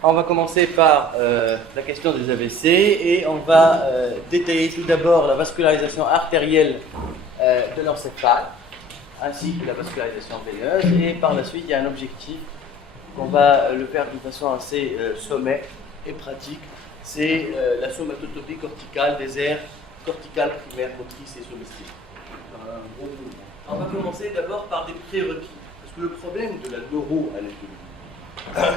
On va commencer par la question des AVC et on va détailler tout d'abord la vascularisation artérielle de l'encéphale ainsi que la vascularisation veineuse, et par la suite il y a un objectif qu'on va le faire d'une façon assez sommaire et pratique, c'est la somatotopie corticale des aires corticales primaires, motrices et somestiques. On va commencer d'abord par des prérequis, parce que le problème de la neuroanatomie,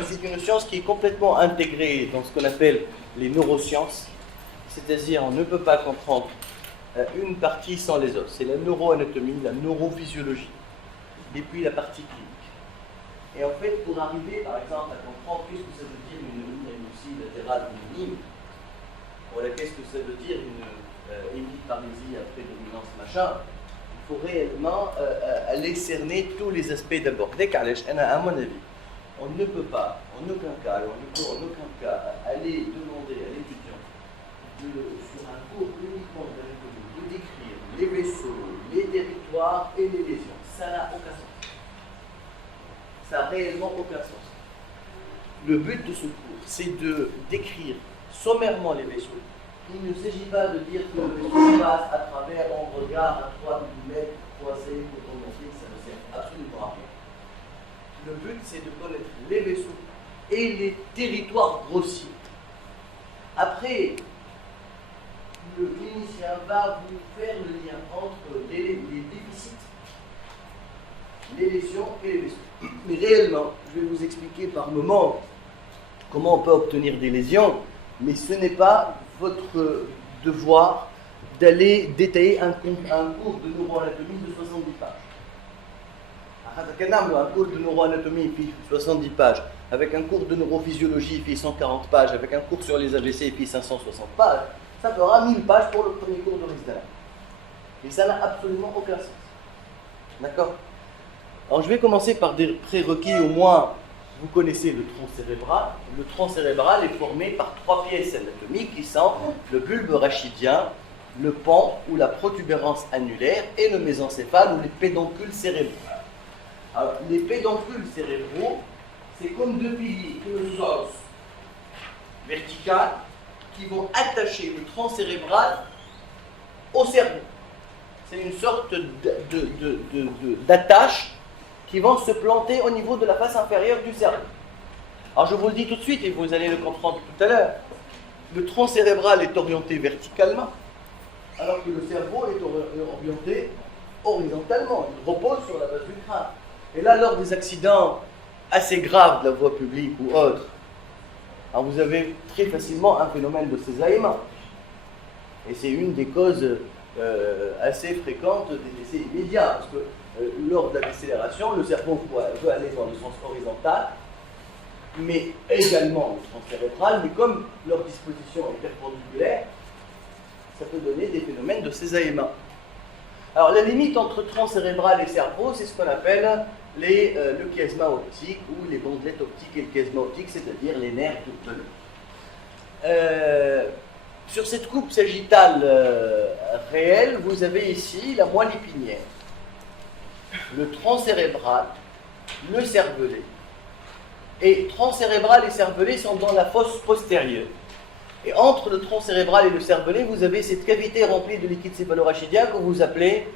c'est une science qui est complètement intégrée dans ce qu'on appelle les neurosciences, c'est-à-dire on ne peut pas comprendre une partie sans les autres. C'est la neuroanatomie, la neurophysiologie, et puis la partie clinique. Et en fait, pour arriver par exemple à comprendre qu'est-ce que ça veut dire une hémorragie latérale minime, voilà, qu'est-ce que ça veut dire une hémiparésie après dominance machin, il faut réellement aller cerner tous les aspects d'abord. À mon avis, on ne peut pas, en aucun cas, aller demander à l'étudiant sur un cours uniquement d'anatomie de décrire les vaisseaux, les territoires et les lésions. Ça n'a aucun sens. Ça n'a réellement aucun sens. Le but de ce cours, c'est de décrire sommairement les vaisseaux. Il ne s'agit pas de dire que le vaisseau passe à travers, on regarde à 3 mm croisés pour remonter, ça ne sert absolument à rien. Le but, c'est de connaître les vaisseaux et les territoires grossiers. Après, le clinicien va vous faire le lien entre les déficits, les lésions et les vaisseaux. Mais réellement, je vais vous expliquer par moment comment on peut obtenir des lésions, mais ce n'est pas votre devoir d'aller détailler un cours de neuroanatomie de 70 pages. Un cours de neuroanatomie fait 70 pages, avec un cours de neurophysiologie il fait 140 pages, avec un cours sur les AVC il fait 560 pages, ça fera 1000 pages pour le premier cours de Rizdana. Et ça n'a absolument aucun sens. D'accord? Alors je vais commencer par des prérequis. Au moins vous connaissez le tronc cérébral. Le tronc cérébral est formé par 3 pièces anatomiques qui sont le bulbe rachidien, le pont ou la protubérance annulaire et le mésencéphale ou les pédoncules cérébraux. Alors, les pédoncules cérébraux, c'est comme deux piliers, deux os verticales qui vont attacher le tronc cérébral au cerveau. C'est une sorte d'attache qui vont se planter au niveau de la face inférieure du cerveau. Alors je vous le dis tout de suite et vous allez le comprendre tout à l'heure. Le tronc cérébral est orienté verticalement, alors que le cerveau est orienté horizontalement. Il repose sur la base du crâne. Et là, lors des accidents assez graves de la voie publique ou autres, alors vous avez très facilement un phénomène de cisaillement. Et c'est une des causes assez fréquentes des décès immédiats, parce que lors de la décélération, le cerveau veut aller dans le sens horizontal, mais également le sens cérébral, mais comme leur disposition est perpendiculaire, ça peut donner des phénomènes de cisaillement. Alors la limite entre tronc cérébral et cerveau, c'est ce qu'on appelle le chiasma optique ou les bandelettes optiques et le chiasma optique, c'est-à-dire les nerfs tourneux. Sur cette coupe sagittale réelle, vous avez ici la moelle épinière, le tronc cérébral, le cervelet. Et tronc cérébral et cervelet sont dans la fosse postérieure. Et entre le tronc cérébral et le cervelet, vous avez cette cavité remplie de liquide céphalorachidien que vous appelez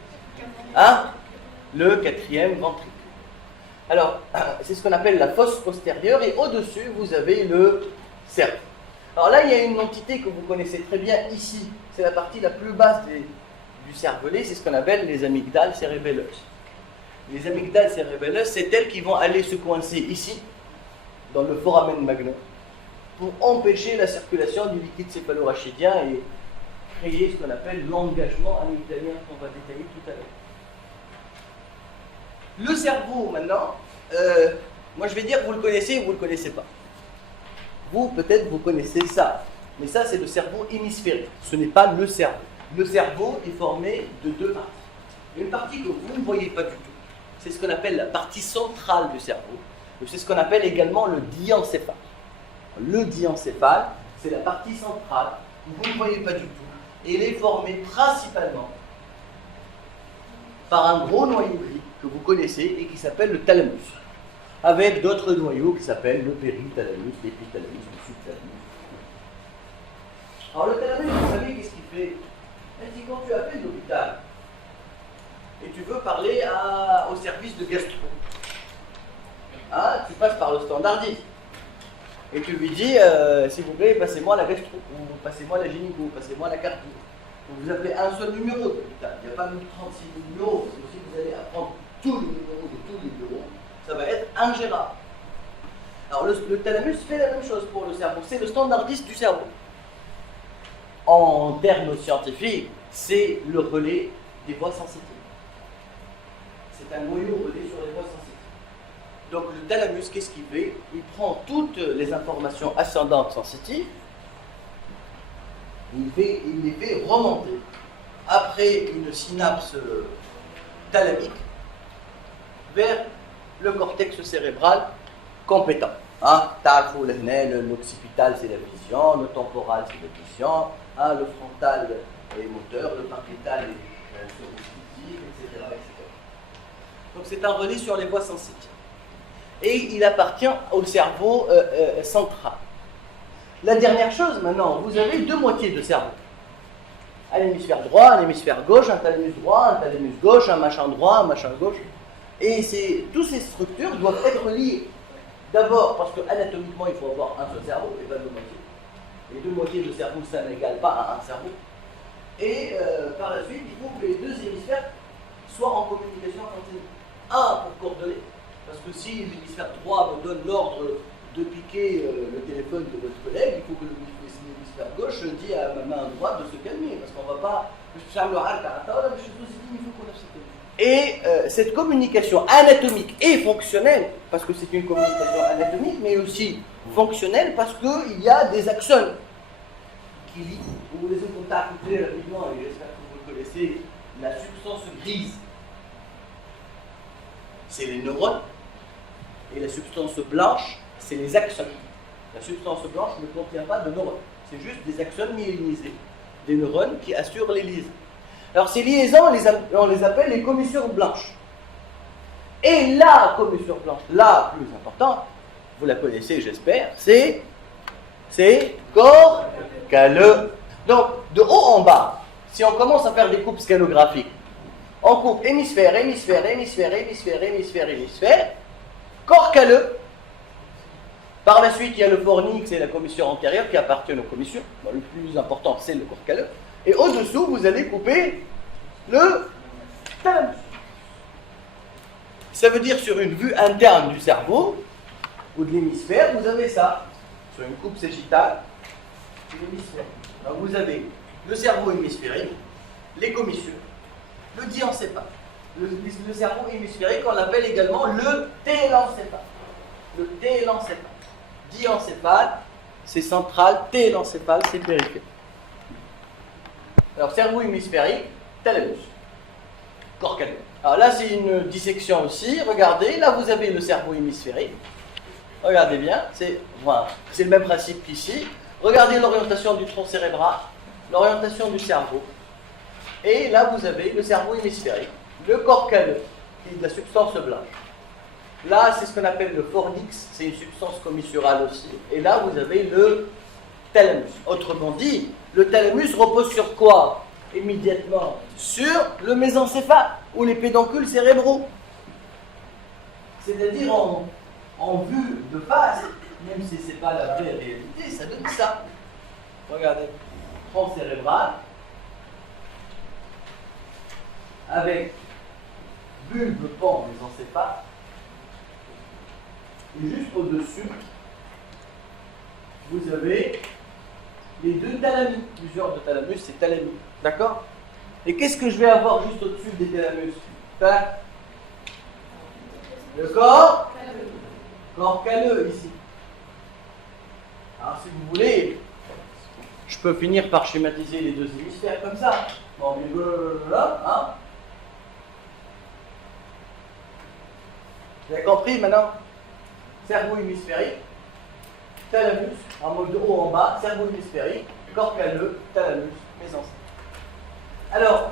le 4e ventricule. Alors, c'est ce qu'on appelle la fosse postérieure, et au-dessus, vous avez le cerveau. Alors là, il y a une entité que vous connaissez très bien ici. C'est la partie la plus basse du cervelet, c'est ce qu'on appelle les amygdales cérébelleuses. Les amygdales cérébelleuses, c'est elles qui vont aller se coincer ici, dans le foramen magnum, pour empêcher la circulation du liquide céphalorachidien et créer ce qu'on appelle l'engagement amygdalien qu'on va détailler tout à l'heure. Le cerveau, maintenant, moi je vais dire que vous le connaissez ou vous ne le connaissez pas. Vous, peut-être, vous connaissez ça, mais ça, c'est le cerveau hémisphérique. Ce n'est pas le cerveau. Le cerveau est formé de 2 parties. Une partie que vous ne voyez pas du tout, c'est ce qu'on appelle la partie centrale du cerveau. C'est ce qu'on appelle également le diencéphale. Le diencéphale, c'est la partie centrale que vous ne voyez pas du tout. Et elle est formée principalement par un gros noyau gris que vous connaissez et qui s'appelle le thalamus. avec d'autres noyaux qui s'appellent le périthalamus, l'épithalamus, le subthalamus. Alors le thalamus, vous savez qu'est-ce qu'il fait? Il dit quand tu appelles l'hôpital et tu veux parler au service de gastro, hein, tu passes par le standardiste et tu lui dis s'il vous plaît, passez-moi la gastro, ou passez-moi la gynéco, passez-moi la cardio. Vous appelez un seul numéro de l'hôpital, il n'y a pas même 36 numéros, parce que si vous allez apprendre tous les numéros de tous les bureaux, ça va être ingérable. Alors le thalamus fait la même chose pour le cerveau, c'est le standardiste du cerveau. En termes scientifiques, c'est le relais des voies sensitives. C'est un noyau relais sur les voies sensitives. Donc le thalamus, qu'est-ce qu'il fait? Il prend toutes les informations ascendantes sensitives, il les fait remonter après une synapse thalamique vers le cortex cérébral compétent. L'occipital c'est la vision, le temporal c'est la vision, le frontal est moteur, le pariétal est sensoritif, etc., etc. Donc c'est un relais sur les voies sensitives. Et il appartient au cerveau central. La dernière chose maintenant, vous avez deux moitiés de cerveau. Un hémisphère droit, un hémisphère gauche, un thalamus droit, un thalamus gauche, un machin droit, un machin gauche. Et toutes ces structures doivent être liées. D'abord parce qu'anatomiquement il faut avoir un seul cerveau et pas deux moitiés. Les deux moitiés de cerveau, ça n'égale pas à un cerveau. Et par la suite, il faut que les deux hémisphères soient en communication continue. Un pour coordonner, parce que si l'hémisphère droit me donne l'ordre de piquer le téléphone de votre collègue, il faut que l'hémisphère gauche dise à ma main droite de se calmer, parce qu'on ne va pas... Et cette communication anatomique et fonctionnelle, parce que c'est une communication anatomique, mais aussi fonctionnelle, parce qu'il y a des axones qui lient. Vous les contacter rapidement, et j'espère que vous connaissez la substance grise. C'est les neurones, et la substance blanche, c'est les axones. La substance blanche ne contient pas de neurones, c'est juste des axones myélinisés, des neurones qui assurent les liaisons. Alors ces liaisons, on les appelle les commissures blanches. Et la commissure blanche, la plus importante, vous la connaissez j'espère, c'est corps calleux. Donc de haut en bas, si on commence à faire des coupes scalographiques, on coupe hémisphère, hémisphère, hémisphère, hémisphère, hémisphère, hémisphère, corps calleux. Par la suite, il y a le fornix et la commissure antérieure qui appartiennent aux commissures. Bon, le plus important, c'est le corps calleux. Et au-dessous, vous allez couper le thalamus. Ça veut dire sur une vue interne du cerveau ou de l'hémisphère, vous avez ça. Sur une coupe sagittale, l'hémisphère. Alors vous avez le cerveau hémisphérique, les commissures, le diencéphale. Le cerveau hémisphérique, on l'appelle également le télencéphale. Le télencéphale. Diencéphale, c'est central, télencéphale, c'est périphérique. Alors, cerveau hémisphérique, thalamus, corps calleux. Alors là, c'est une dissection aussi. Regardez, là, vous avez le cerveau hémisphérique. Regardez bien, c'est le même principe qu'ici. Regardez l'orientation du tronc cérébral, l'orientation du cerveau. Et là, vous avez le cerveau hémisphérique, le corps calleux, qui est de la substance blanche. Là, c'est ce qu'on appelle le fornix, c'est une substance commissurale aussi. Et là, vous avez le thalamus. Autrement dit, le thalamus repose sur quoi? Immédiatement sur le mésencéphale ou les pédoncules cérébraux. C'est-à-dire en vue de face, même si ce n'est pas la vraie réalité, ça donne ça. Regardez, tronc cérébral avec bulbe pont mésencéphale et juste au-dessus, vous avez les deux thalamus. Plusieurs de thalamus, c'est thalamus. D'accord? Et qu'est-ce que je vais avoir juste au-dessus des thalamus? Le corps calleux ici. Alors si vous voulez, je peux finir par schématiser les deux hémisphères comme ça. Bon, mais là, hein? Vous avez compris maintenant? Cerveau hémisphérique, thalamus, en mode de haut en bas, cerveau hémisphérique, corps calleux, thalamus, mésencéphale. Alors,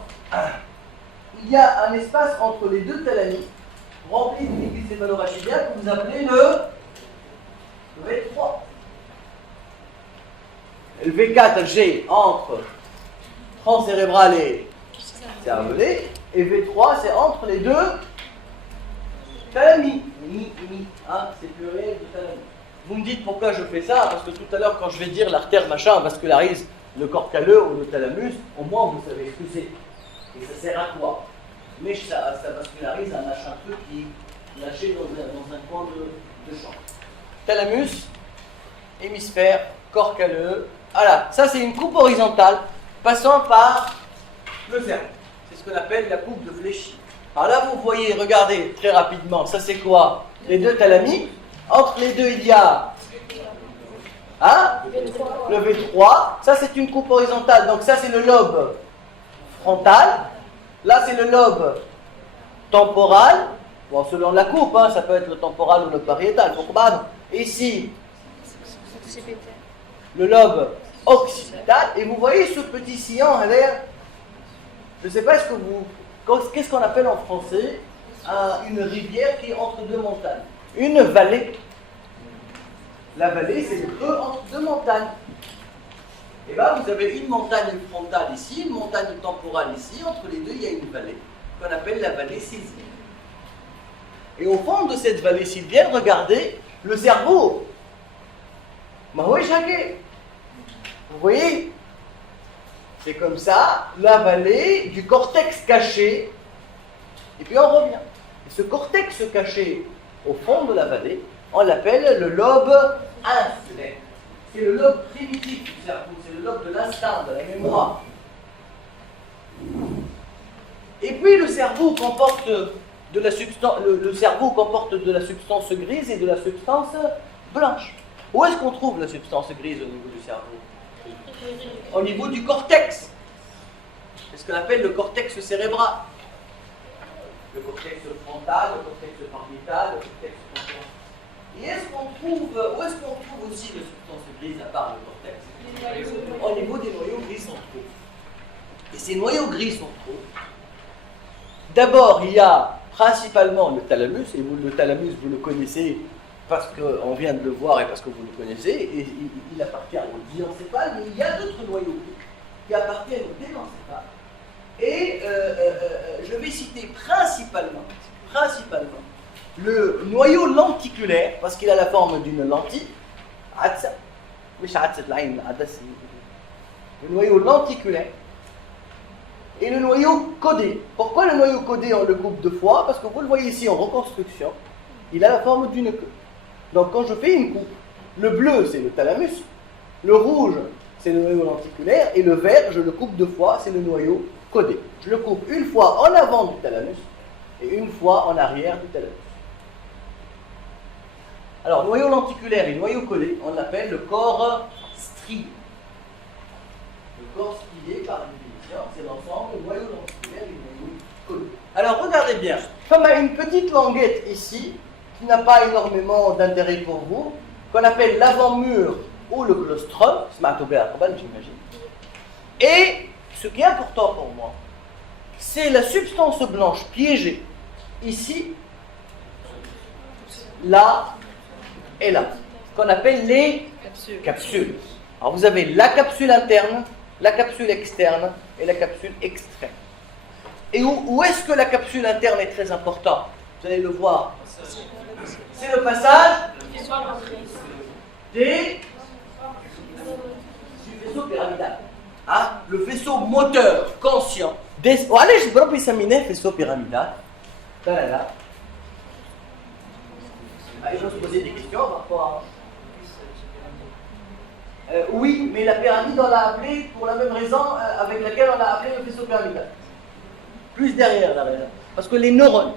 il y a un espace entre les deux thalamiques rempli du liquide céphalorachidien que vous appelez le V3. Le V4G entre tronc cérébral et cervelet, et V3 c'est entre les deux thalamis. Hein, c'est pluriel de thalamus. Vous me dites pourquoi je fais ça, parce que tout à l'heure quand je vais dire l'artère machin vascularise le corps calleux ou le thalamus, au moins vous savez ce que c'est. Et ça sert à quoi? Mais ça vascularise un machin truc qui est lâché dans un coin de champ. Thalamus, hémisphère, corps calleux. Voilà, ça c'est une coupe horizontale passant par le cerveau. C'est ce qu'on appelle la coupe de Fléchy. Alors là vous voyez, regardez très rapidement, ça c'est quoi? Les deux thalamis. Entre les deux il y a le V3. Ça c'est une coupe horizontale, donc ça c'est le lobe frontal. Là c'est le lobe temporal. Bon, selon la coupe, hein, ça peut être le temporal ou le pariétal. Et ici, le lobe occipital. Et vous voyez ce petit sillon à l'air. Je ne sais pas qu'est-ce qu'on appelle en français une rivière qui est entre deux montagnes. Une vallée. La vallée, c'est le creux entre deux montagnes. Et là, vous avez une montagne frontale ici, une montagne temporale ici. Entre les deux, il y a une vallée qu'on appelle la vallée sylvienne. Et au fond de cette vallée sylvienne, regardez le cerveau. Vous voyez? C'est comme ça, la vallée du cortex caché. Et puis on revient. Et ce cortex caché au fond de la vallée, on l'appelle le lobe insulaire. C'est le lobe primitif du cerveau, c'est le lobe de l'instinct, de la mémoire. Et puis le cerveau comporte de la substance, le cerveau comporte de la substance grise et de la substance blanche. Où est-ce qu'on trouve la substance grise au niveau du cerveau? Au niveau du cortex. C'est ce qu'on appelle le cortex cérébral. Le cortex frontal, le cortex pariétal, le cortex temporal. Et où est-ce qu'on trouve aussi la substance grise à part le cortex? Au niveau des noyaux gris centraux. Et ces noyaux gris centraux, d'abord il y a principalement le thalamus, et le thalamus vous le connaissez parce qu'on vient de le voir et parce que vous le connaissez, et il appartient au diencéphale, mais il y a d'autres noyaux qui appartiennent au dénencéphale. Et je vais citer principalement le noyau lenticulaire, parce qu'il a la forme d'une lentille, le noyau lenticulaire, et le noyau codé. Pourquoi le noyau codé on le coupe deux fois? Parce que vous le voyez ici en reconstruction, il a la forme d'une queue. Donc quand je fais une coupe, le bleu c'est le thalamus, le rouge c'est le noyau lenticulaire, et le vert je le coupe deux fois, c'est le noyau codé. Je le coupe une fois en avant du thalamus et une fois en arrière du thalamus. Alors noyau lenticulaire et noyau codé, on l'appelle le corps strié. Le corps strié par définition, c'est l'ensemble du noyau lenticulaire et du noyau codé. Alors regardez bien, comme a une petite languette ici, qui n'a pas énormément d'intérêt pour vous, qu'on appelle l'avant-mur ou le claustrum, j'imagine. Et ce qui est important pour moi, c'est la substance blanche piégée ici, là et là, qu'on appelle les capsules. Alors vous avez la capsule interne, la capsule externe et la capsule externe. Et où est-ce que la capsule interne est très importante? Vous allez le voir. C'est le passage du faisceau pyramidal. Hein? Le faisceau moteur conscient. Allez, je peux examiner le faisceau pyramidal. Là. Il faut se poser des questions par rapport à... oui, mais la pyramide, on l'a appelée pour la même raison avec laquelle on a appelé le faisceau pyramidal. Plus derrière la raison. Parce que les neurones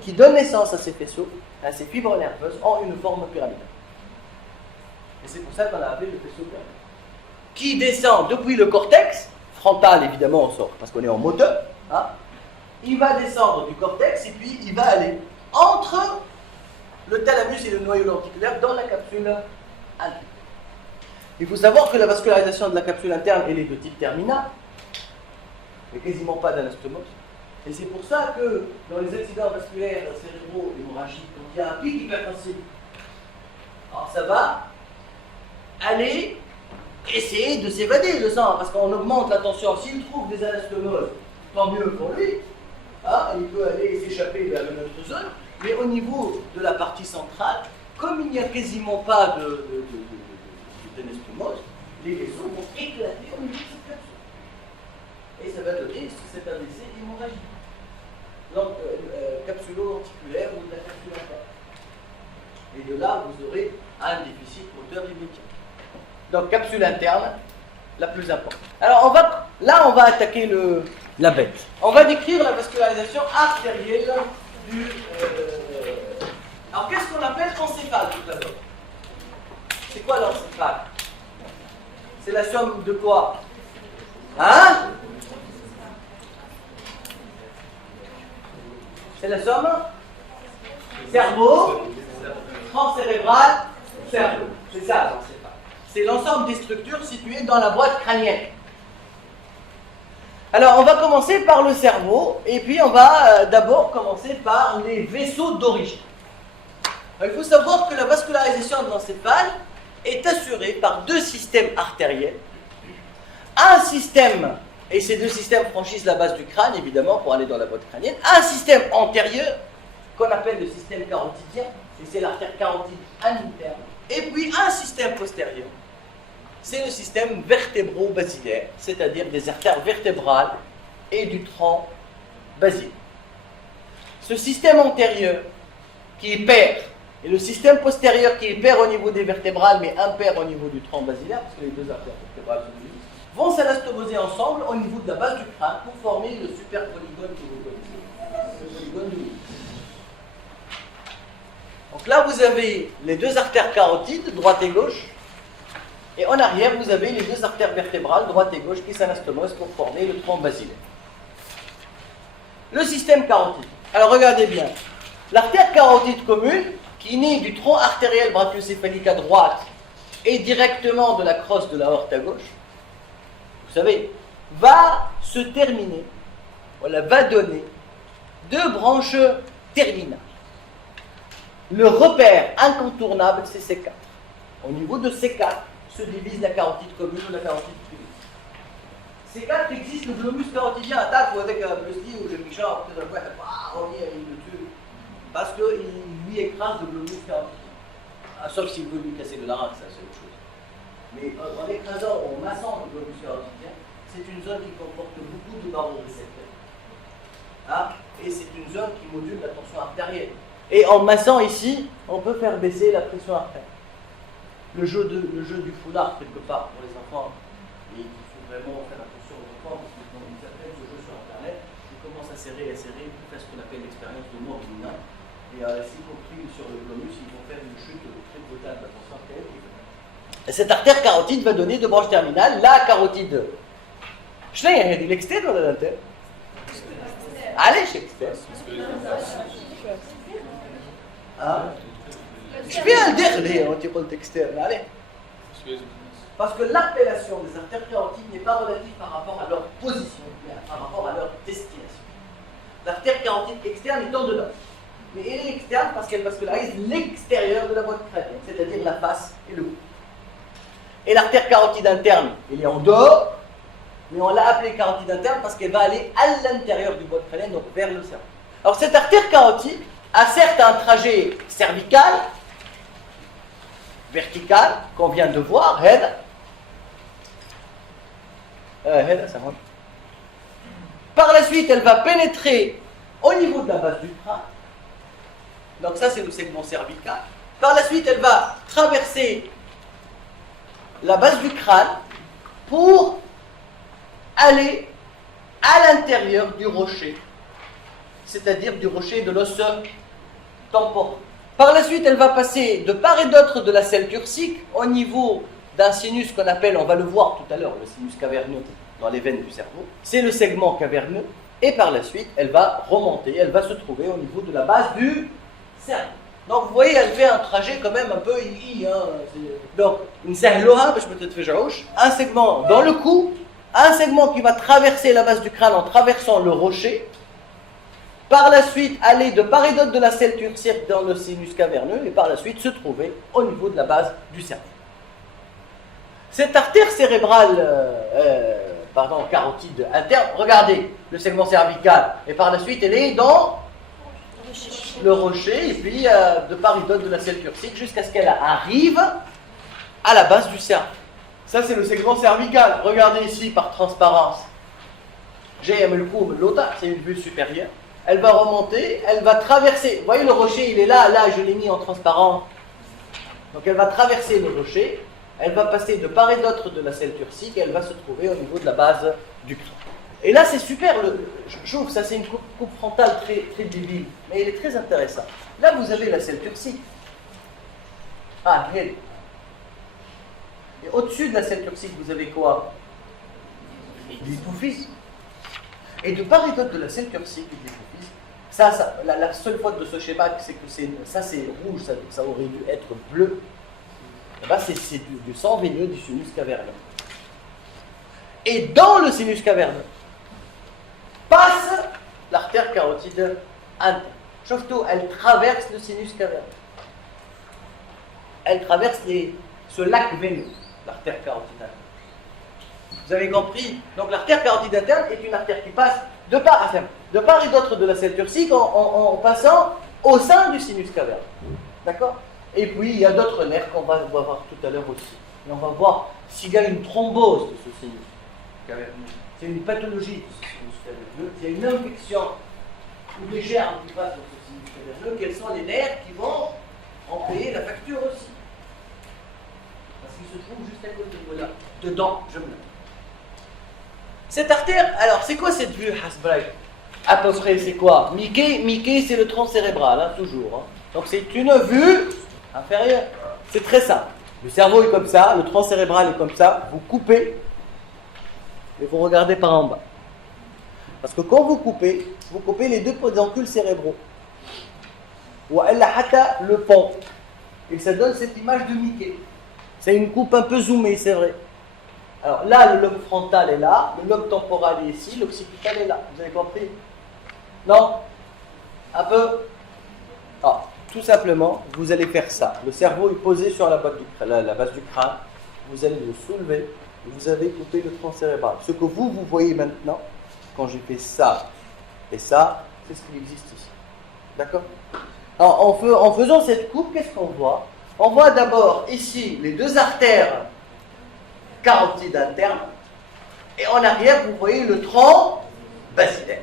qui donnent naissance à ces faisceaux, à ces fibres nerveuses, ont une forme pyramidale. Et c'est pour ça qu'on a appelé le faisceau pyramidal. Qui descend depuis le cortex, frontal évidemment on sort, parce qu'on est en moteur, hein, il va descendre du cortex et puis il va aller entre le thalamus et le noyau lenticulaire dans la capsule interne. Il faut savoir que la vascularisation de la capsule interne elle est de type terminal, il n'y a quasiment pas d'anastomose. Et c'est pour ça que dans les accidents vasculaires cérébraux hémorragiques, quand il y a un pic hypertensif, alors ça va aller essayer de s'évader le sang, parce qu'on augmente la tension. S'il trouve des anastomoses, tant mieux pour lui, hein, il peut aller s'échapper vers une autre zone, mais au niveau de la partie centrale, comme il n'y a quasiment pas d'anastomose, les vaisseaux vont éclater au niveau de cette capsule. Et ça va donner cet AVC hémorragique. Donc, capsulo-lenticulaire ou de la capsule interne. Et de là, vous aurez un déficit moteur immédiat. Donc, capsule interne, la plus importante. Alors, on va attaquer la bête. On va décrire la vascularisation artérielle du... Alors, qu'est-ce qu'on appelle encéphale tout d'abord? C'est quoi l'encéphale? C'est la somme de quoi? Hein? C'est la somme cerveau, tronc cérébral, cerveau. C'est ça l'encéphale. C'est l'ensemble des structures situées dans la boîte crânienne. Alors, on va commencer par le cerveau, et puis on va d'abord commencer par les vaisseaux d'origine. Il faut savoir que la vascularisation de l'encéphale est assurée par deux systèmes artériels. Un système, et ces deux systèmes franchissent la base du crâne, évidemment, pour aller dans la boîte crânienne. Un système antérieur, qu'on appelle le système carotidien, et c'est l'artère carotide interne. Et puis un système postérieur, c'est le système vertébro-basilaire, c'est-à-dire des artères vertébrales et du tronc basilaire. Ce système antérieur, qui est pair, et le système postérieur, qui est pair au niveau des vertébrales, mais impair au niveau du tronc basilaire, parce que les deux artères vertébrales sont unies, vont s'anastomoser ensemble au niveau de la base du crâne pour former le superpolygone que vous connaissez, le polygone du milieu. Donc là, vous avez les deux artères carotides, droite et gauche, et en arrière, vous avez les deux artères vertébrales, droite et gauche, qui s'anastomosent pour former le tronc basilaire. Le système carotide. Alors regardez bien, l'artère carotide commune, qui naît du tronc artériel brachiocéphalique à droite et directement de la crosse de l'aorte à gauche, vous savez, va se terminer, voilà, va donner deux branches terminales. Le repère incontournable, c'est C4. Au niveau de C4 se divise la carotide commune ou la carotide privée. C4 existe le glomus carotidien attaque ou avec un bleu ou le Michard, peut-être un peu, il le tue. Parce qu'il lui écrase le glomus carotidien. Ah, sauf s'il veut lui casser le larynx, ça c'est autre chose. Mais en écrasant, en massant le globus carotidien, c'est une zone qui comporte beaucoup de barorécepteurs. Hein? Et c'est une zone qui module la tension artérielle. Et en massant ici, on peut faire baisser la pression artérielle. Le jeu du foulard, quelque part, pour les enfants, et il faut vraiment faire attention aux enfants, parce que quand ils appellent ce jeu sur Internet, ils commencent à serrer, pour faire ce qu'on appelle l'expérience de mort imminente. Et s'ils continuent sur le glomus, ils vont faire une chute très brutale de la tension artérielle. Et cette artère carotide va donner deux branches terminales, la carotide. Je l'ai dit, l'externe ou l'interne? Allez, chez l'externe. Ah. Je viens le dire, on dit externe, allez. Parce que l'appellation des artères carotides n'est pas relative par rapport à leur position, mais par rapport à leur destination. L'artère carotide externe est en dedans. Mais elle est externe parce qu'elle vascularise l'extérieur de la boîte crânienne, c'est-à-dire la face et le cou. Et l'artère carotide interne, elle est en dehors, mais on l'a appelée carotide interne parce qu'elle va aller à l'intérieur du boîte crânienne, donc vers le cerveau. Alors cette artère carotide a certes un trajet cervical, vertical, qu'on vient de voir, head. Par la suite, elle va pénétrer au niveau de la base du crâne. Donc ça, c'est le segment cervical. Par la suite, elle va traverser la base du crâne pour aller à l'intérieur du rocher, c'est-à-dire du rocher de l'os temporel. Par la suite, elle va passer de part et d'autre de la selle turcique au niveau d'un sinus qu'on appelle, on va le voir tout à l'heure, le sinus caverneux dans les veines du cerveau. C'est le segment caverneux. Et par la suite, elle va remonter, elle va se trouver au niveau de la base du cerveau. Donc vous voyez, elle fait un trajet quand même un peu donc, une sahloha, je peux te faire un segment dans le cou, un segment qui va traverser la base du crâne en traversant le rocher, par la suite aller de part et d'autre de la selle turcique dans le sinus caverneux et par la suite se trouver au niveau de la base du cerveau. Cette artère cérébrale, carotide interne, regardez le segment cervical et par la suite elle est dans le rocher et puis de part et d'autre de la selle turcique jusqu'à ce qu'elle arrive à la base du cerveau. Ça c'est le segment cervical. Regardez ici par transparence. J'ai l'autre, c'est une vue supérieure. Elle va remonter, elle va traverser. Vous voyez le rocher, il est là, je l'ai mis en transparent. Donc elle va traverser le rocher, elle va passer de part et d'autre de la selle turcique et elle va se trouver au niveau de la base du crâne. Et là c'est super, je trouve ça c'est une coupe frontale très, très débile, mais elle est très intéressante. Là vous avez la selle turcique. Ah, elle. Et au-dessus de la selle turcique, vous avez quoi? L'hypophyse. Et de part et d'autre de la selle turcique et de l'hypophyse, la seule faute de ce schéma, c'est que ça c'est rouge, ça aurait dû être bleu. C'est du sang veineux du sinus caverneux. Et dans le sinus caverneux passe l'artère carotide interne. Surtout, elle traverse le sinus caverneux. Elle traverse ce lac veineux, l'artère carotide interne. Vous avez compris? Donc l'artère carotide interne est une artère qui passe de part et d'autre de la selle turcique en passant au sein du sinus caverneux. D'accord? Et puis il y a d'autres nerfs qu'on va voir tout à l'heure aussi. Et on va voir s'il y a une thrombose de ce sinus caverneux. C'est une pathologie de ce sinus caverneux. Il y a une infection ou des germes qui passent dans ce sinus caverneux. Quels sont les nerfs qui vont en payer la facture aussi? Parce qu'il se trouve juste à côté de là. Dedans, je me l'ai. Cette artère, alors c'est quoi cette vue Hasbray? À peu près c'est quoi? Mickey c'est le tronc cérébral, hein, toujours. Hein. Donc c'est une vue inférieure. C'est très simple. Le cerveau est comme ça, le tronc cérébral est comme ça. Vous coupez et vous regardez par en bas. Parce que quand vous coupez les deux pédoncules cérébraux. Ou le pont. Et ça donne cette image de Mickey. C'est une coupe un peu zoomée, c'est vrai. Alors là, le lobe frontal est là, le lobe temporal est ici, l'occipital est là. Vous avez compris? Non? Un peu? Ah, tout simplement, vous allez faire ça. Le cerveau est posé sur la base du crâne. Vous allez le soulever et vous avez coupé le tronc cérébral. Ce que vous voyez maintenant, quand j'ai fait ça et ça, c'est ce qui existe ici. D'accord? Alors, en faisant cette coupe, qu'est-ce qu'on voit? On voit d'abord ici les deux artères carotide interne, et en arrière, vous voyez le tronc basilaire.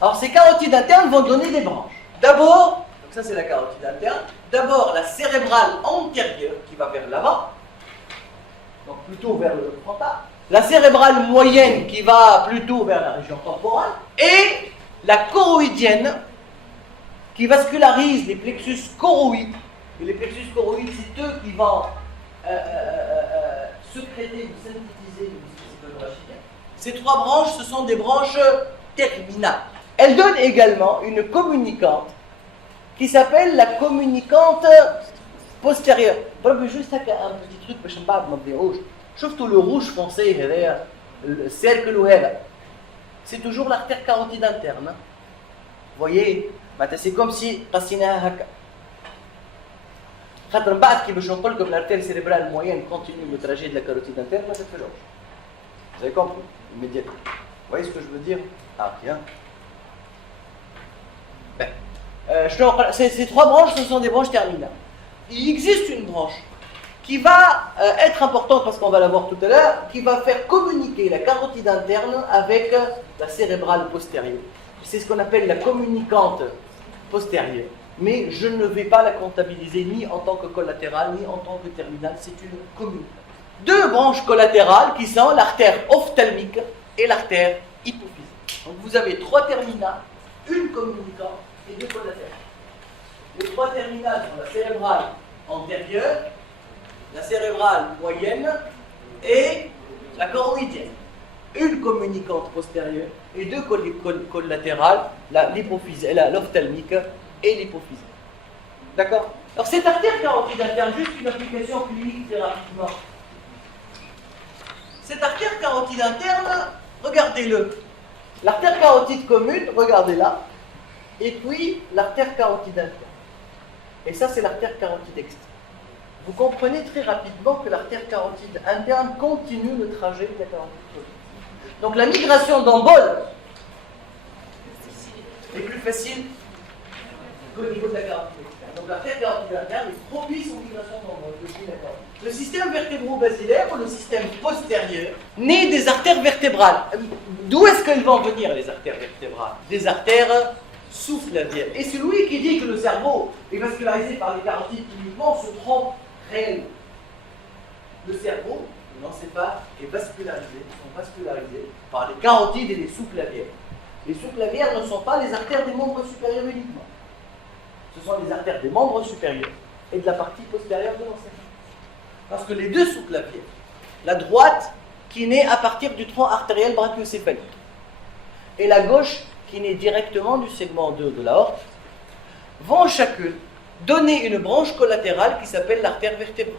Alors, ces carotides internes vont donner des branches. D'abord, donc ça c'est la carotide interne, d'abord la cérébrale antérieure qui va vers l'avant, donc plutôt vers le frontal, la cérébrale moyenne qui va plutôt vers la région temporale, et la choroïdienne qui vascularise les plexus choroïdes. Et les plexus choroïdes, c'est eux qui vont secréter ou synthétiser le cyclorachidienne. Ces trois branches, ce sont des branches terminales. Elles donnent également une communicante qui s'appelle la communicante postérieure. Juste un petit truc, je ne sais pas, rouge. Sauf tout le rouge foncé, le cercle ou c'est toujours l'artère carotide interne. Vous voyez, c'est comme si comme l'artère cérébrale moyenne continue le trajet de la carotide interne, ça fait Georges. Vous avez compris? Immédiatement. Vous voyez ce que je veux dire? Ah, bien. Ces trois branches, ce sont des branches terminales. Il existe une branche qui va être importante, parce qu'on va la voir tout à l'heure, qui va faire communiquer la carotide interne avec la cérébrale postérieure. C'est ce qu'on appelle la communicante postérieure. Mais je ne vais pas la comptabiliser ni en tant que collatérale, ni en tant que terminale, c'est une communicante. Deux branches collatérales qui sont l'artère ophtalmique et l'artère hypophysique. Donc vous avez trois terminales, une communicante et deux collatérales. Les trois terminales sont la cérébrale antérieure, la cérébrale moyenne et la choroïdienne. Une communicante postérieure et deux collatérales, l'ophtalmique et l'hypophyse. D'accord? Alors cette artère carotide interne, juste une application clinique très rapidement. Cette artère carotide interne, regardez-le. L'artère carotide commune, regardez-la, et puis l'artère carotide interne. Et ça, c'est l'artère carotide externe. Vous comprenez très rapidement que l'artère carotide interne continue le trajet de la carotide caudine. Donc la migration d'embole est plus facile qu'au niveau de la carotide externe. Donc l'artère carotide interne est propice aux migrations d'embole depuis la carotide. Le système vertébro-basilaire, ou le système postérieur, naît des artères vertébrales. D'où est-ce qu'elles vont venir, les artères vertébrales? Des artères sous-flavières. Et celui qui dit que le cerveau est vascularisé par les carotides uniquement se trompe réellement. Le cerveau, l'encéphale, est vascularisé, sont vascularisés par les carotides et les sous-flavières. Les sous-flavières ne sont pas les artères des membres supérieurs uniquement. Ce sont les artères des membres supérieurs et de la partie postérieure de l'encéphale. Parce que les deux sous-claviers, la droite qui naît à partir du tronc artériel brachiocéphalique et la gauche qui naît directement du segment 2 de l'aorte, vont chacune donner une branche collatérale qui s'appelle l'artère vertébrale.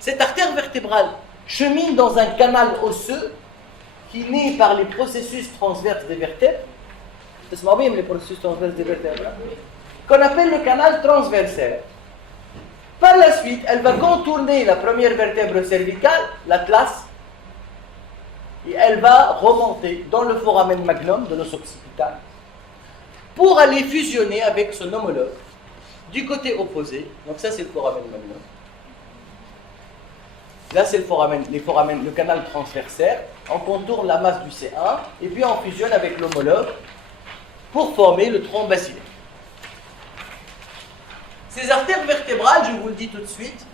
Cette artère vertébrale chemine dans un canal osseux qui naît par les processus transverses des vertèbres. C'est ce les processus transverses des vertèbres qu'on appelle le canal transversaire. Par la suite, elle va contourner la première vertèbre cervicale, l'atlas, et elle va remonter dans le foramen magnum de l'os occipital pour aller fusionner avec son homologue du côté opposé. Donc ça, c'est le foramen magnum. Là, c'est le canal transversaire. On contourne la masse du C1 et puis on fusionne avec l'homologue pour former le tronc basilaire. Ces artères vertébrales, je vous le dis tout de suite,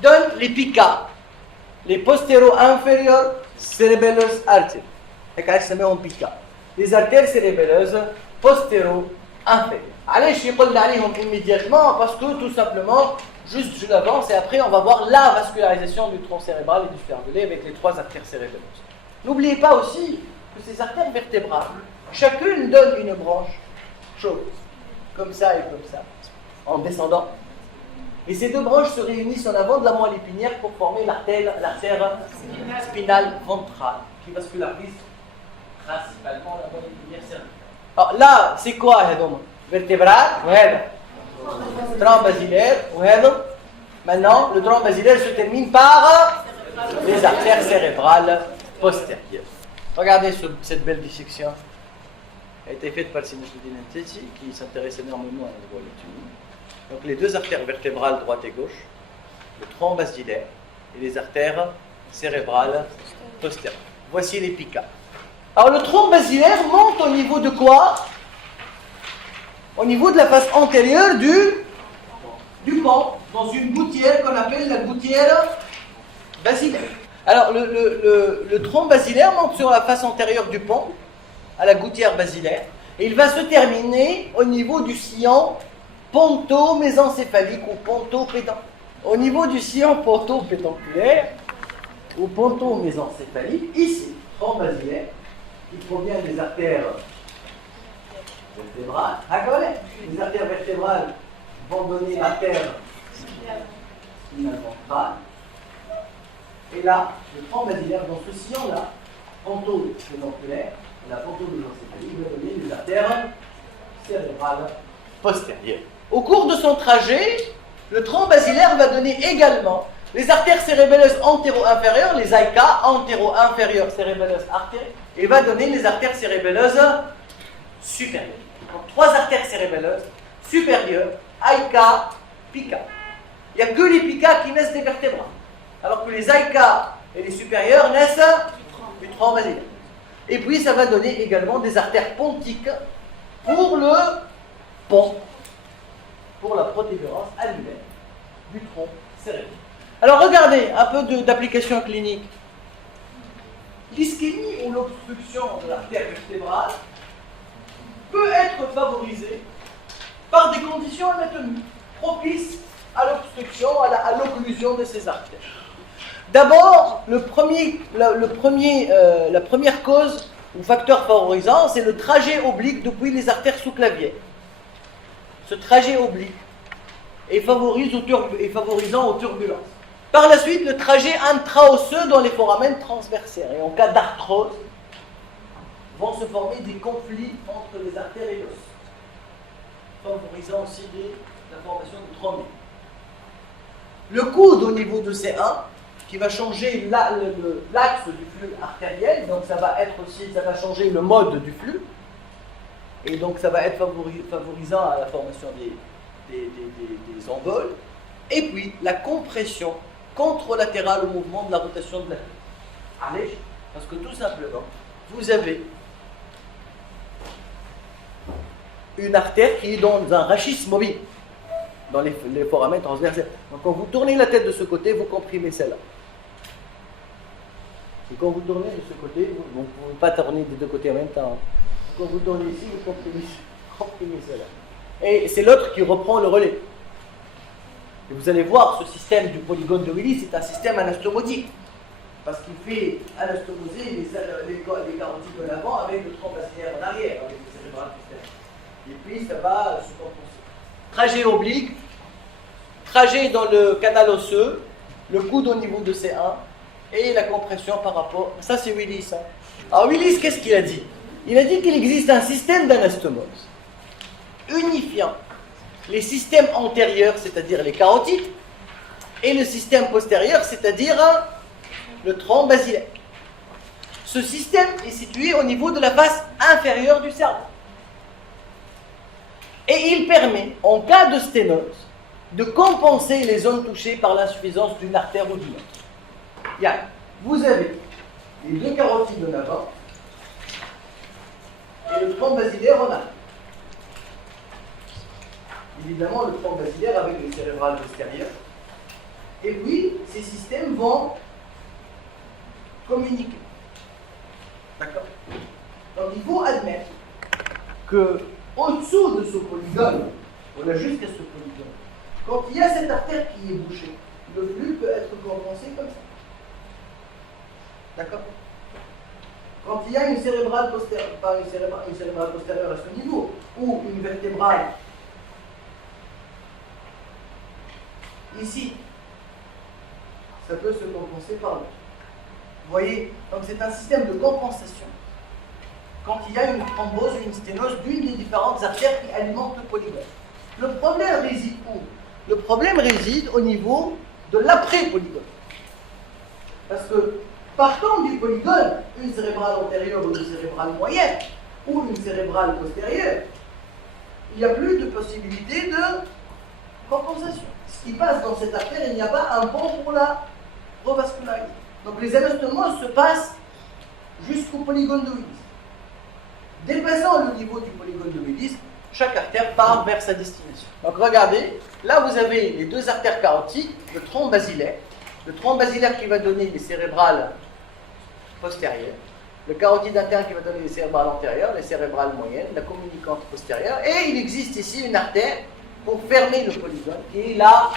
donnent les PICA, les postéro-inférieurs cérébelleuses artères. Les artères cérébelleuses postéro-inférieures. Allez, je vais les immédiatement parce que tout simplement, juste je l'avance et après on va voir la vascularisation du tronc cérébral et du cervelet avec les trois artères cérébelleuses. N'oubliez pas aussi que ces artères vertébrales, chacune donne une branche chaude, comme ça et comme ça, en descendant. Et ces deux branches se réunissent en avant de la moelle épinière pour former l'artère spinale ventrale, qui vascularise principalement la moelle épinière cervicale. Alors là, c'est quoi, vertébrale, tronc basilaire, maintenant, le tronc basilaire se termine par les artères cérébrales postérieures. Regardez cette belle dissection. Elle a été faite par Sinusuddin Ntesi, qui s'intéresse énormément à la neurologie. Donc les deux artères vertébrales droite et gauche, le tronc basilaire et les artères cérébrales postérieures. Voici les PICA. Alors le tronc basilaire monte au niveau de quoi? Au niveau de la face antérieure du pont, dans une gouttière qu'on appelle la gouttière basilaire. Alors le tronc basilaire monte sur la face antérieure du pont, à la gouttière basilaire, et il va se terminer au niveau du sillon ponto-mésencéphalique ou ponto-pédon. Au niveau du sillon ponto-pédonculaire ou ponto-mésencéphalique, ici, tronc basilaire, qui provient des artères vertébrales. Les artères vertébrales vont donner l'artère spinale ventrale. Et là, le tronc basilaire, dans ce sillon-là, ponto-pédonculaire, la ponto-mésencéphalique va donner les artères cérébrales postérieures. Au cours de son trajet, le tronc basilaire va donner également les artères cérébelleuses antéro-inférieures, les AIK, antéro-inférieures cérébelleuses artères, et va donner les artères cérébelleuses supérieures. Donc, trois artères cérébelleuses supérieures, AIK, PICA. Il n'y a que les PICA qui naissent des vertébrales, alors que les AIK et les supérieures naissent du tronc basilaire. Et puis, ça va donner également des artères pontiques pour le pont, pour la protubérance annulaire du tronc cérébral. Alors regardez un peu d'application clinique. L'ischémie ou l'obstruction de l'artère vertébrale peut être favorisée par des conditions anatomiques propices à l'obstruction, à l'occlusion de ces artères. D'abord, la première cause ou facteur favorisant, c'est le trajet oblique depuis les artères sous-clavières. Ce trajet oblique est favorisant aux turbulences. Par la suite, le trajet intraosseux dans les foramen transversaires. Et en cas d'arthrose, vont se former des conflits entre les artères et l'os. favorisant aussi la formation de thrombine. Le coude au niveau de C1, qui va changer l'axe du flux artériel, donc ça va changer le mode du flux, et donc ça va être favorisant à la formation des emboles, et puis la compression contralatérale au mouvement de la rotation de la tête. Allez, parce que tout simplement, vous avez une artère qui est dans un rachis mobile, dans les foramen transversales. Donc quand vous tournez la tête de ce côté, vous comprimez celle-là. Et quand vous tournez de ce côté, vous ne pouvez pas tourner des deux côtés en même temps. Quand vous tournez ici, vous comprimez celle-là. Et c'est l'autre qui reprend le relais. Et vous allez voir, ce système du polygone de Willis, c'est un système anastomotique. Parce qu'il fait anastomoser les carotides de l'avant avec le tronc basilaire en arrière, avec le cérébral postérieur. Et puis ça va se compenser. Trajet oblique, trajet dans le canal osseux, le coude au niveau de C1 et la compression par rapport. Ça c'est Willis. Hein. Alors Willis, qu'est-ce qu'il a dit? Il a dit qu'il existe un système d'anastomose unifiant les systèmes antérieurs, c'est-à-dire les carotides, et le système postérieur, c'est-à-dire le tronc basilaire. Ce système est situé au niveau de la face inférieure du cerveau. Et il permet, en cas de sténose, de compenser les zones touchées par l'insuffisance d'une artère ou d'une autre. Vous avez les deux carotides en avant et le tronc basilaire en arrière. Évidemment, le tronc basilaire avec le cérébral postérieur. Et puis, ces systèmes vont communiquer. D'accord? Donc, il faut admettre que au-dessous de ce polygone, on a jusqu'à ce polygone, quand il y a cette artère qui est bouchée, le flux peut être compensé comme ça. D'accord? Quand il y a une cérébrale postérieure, pas une cérébrale postérieure à ce niveau, ou une vertébrale ici, ça peut se compenser par là. Vous voyez? Donc c'est un système de compensation quand il y a une thrombose ou une sténose d'une des différentes artères qui alimentent le polygone. Le problème réside où? Le problème réside au niveau de l'après-polygone. Parce que partant du polygone, une cérébrale antérieure ou une cérébrale moyenne, ou une cérébrale postérieure, il n'y a plus de possibilité de compensation. Ce qui passe dans cette artère, il n'y a pas un pont pour la revasculariser. Donc les anastomoses se passent jusqu'au polygone de Willis. Dépassant le niveau du polygone de Willis, chaque artère part vers sa destination. Donc regardez, là vous avez les deux artères carotides, le tronc basilaire qui va donner les cérébrales postérieures, le carotide interne qui va donner les cérébrales antérieures, les cérébrales moyennes, la communicante postérieure, et il existe ici une artère pour fermer le polygone qui est la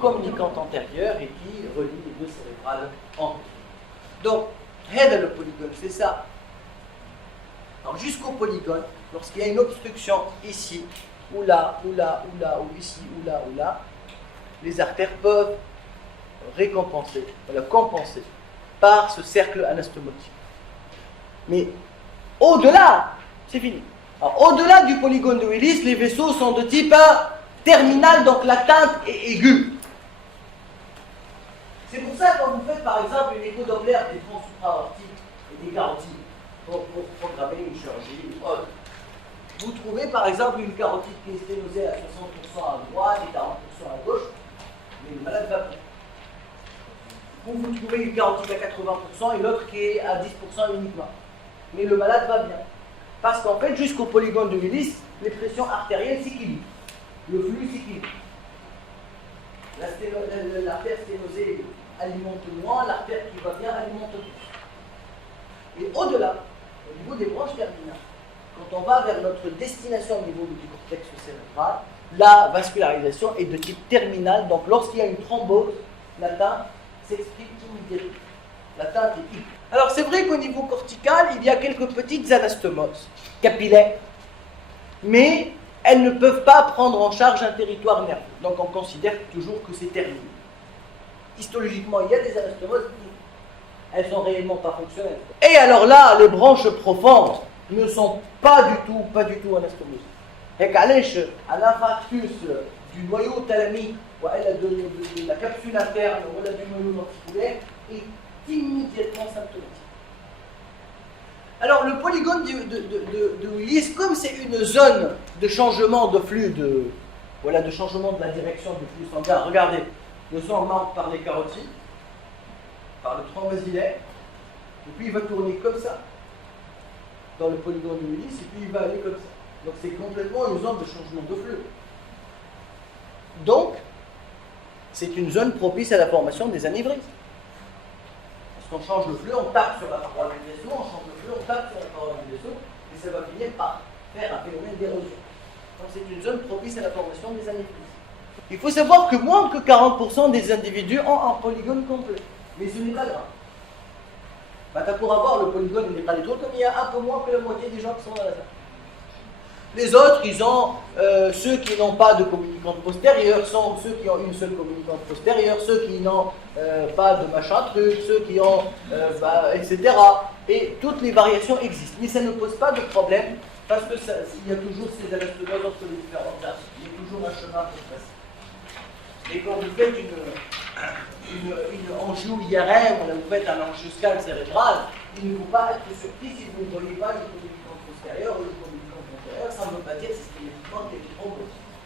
communicante antérieure et qui relie les deux cérébrales antérieures. Donc, aide le polygone, c'est ça. Alors jusqu'au polygone, lorsqu'il y a une obstruction ici, ou là, ou là, ou là, ou ici, ou là, les artères peuvent récompenser, compenser par ce cercle anastomotique. Mais au-delà, c'est fini. Alors au-delà du polygone de Willis, les vaisseaux sont de type terminal, donc l'atteinte est aiguë. C'est pour ça que quand vous faites par exemple une écho-Doppler des troncs supraortiques et des carotides pour programmer une chirurgie ou autre, vous trouvez par exemple une carotide qui est sténosée à 60% à droite et 40% à gauche, mais le malade va bien. Ou vous trouvez une carotide à 80% et l'autre qui est à 10% uniquement, mais le malade va bien. Parce qu'en fait, jusqu'au polygone de Willis, les pressions artérielles s'équilibrent, le flux s'équilibre. L'artère sténosée alimente moins, l'artère qui va bien alimente plus. Et au-delà, au niveau des branches terminales, quand on va vers notre destination au niveau du cortex cérébral, la vascularisation est de type terminal, donc lorsqu'il y a une thrombose, l'atteinte s'exprime immédiatement. L'atteinte est aiguë. Alors c'est vrai qu'au niveau cortical, il y a quelques petites anastomoses capillaires, mais elles ne peuvent pas prendre en charge un territoire nerveux. Donc on considère toujours que c'est terminé. Histologiquement, il y a des anastomoses, elles sont réellement pas fonctionnelles. Et alors là, les branches profondes ne sont pas du tout anastomosées. هيك علاش un infarctus du noyau thalamique وإلا de la capsule interne ولا du noyau lenticulaire est immédiatement symptomatique. Alors le polygone de Willis, comme c'est une zone de changement de flux, de changement de la direction du flux sanguin, regardez, le sang monte par les carotides, par le tronc basilaire, et puis il va tourner comme ça, dans le polygone de Willis, et puis il va aller comme ça. Donc c'est complètement une zone de changement de flux. Donc, c'est une zone propice à la formation des anévrismes. Parce qu'on change le flux, on tape sur la paroi du vaisseau, on change le flux, on tape sur la paroi du vaisseau, et ça va finir par faire un phénomène d'érosion. Donc c'est une zone propice à la formation des anévrismes. Il faut savoir que moins que 40% des individus ont un polygone complet. Mais ce n'est pas grave. Pour avoir le polygone, il n'est pas du tout, comme il y a un peu moins que la moitié des gens qui sont dans la salle. Les autres, ils ont ceux qui n'ont pas de communicante postérieure, sont ceux qui ont une seule communicante postérieure, ceux qui n'ont pas de machin truc, ceux qui ont, etc. Et toutes les variations existent. Mais ça ne pose pas de problème, parce que il y a toujours ces élastomoses entre les différentes classes. Il y a toujours un chemin pour passer. Et quand vous faites une angiou IRM, ou vous faites un angioscale cérébral, il ne faut pas être surpris si vous ne voyez pas une communicante postérieure ou une communicante antérieure. Ça ne veut pas dire systématiquement qu'il y a des trombones.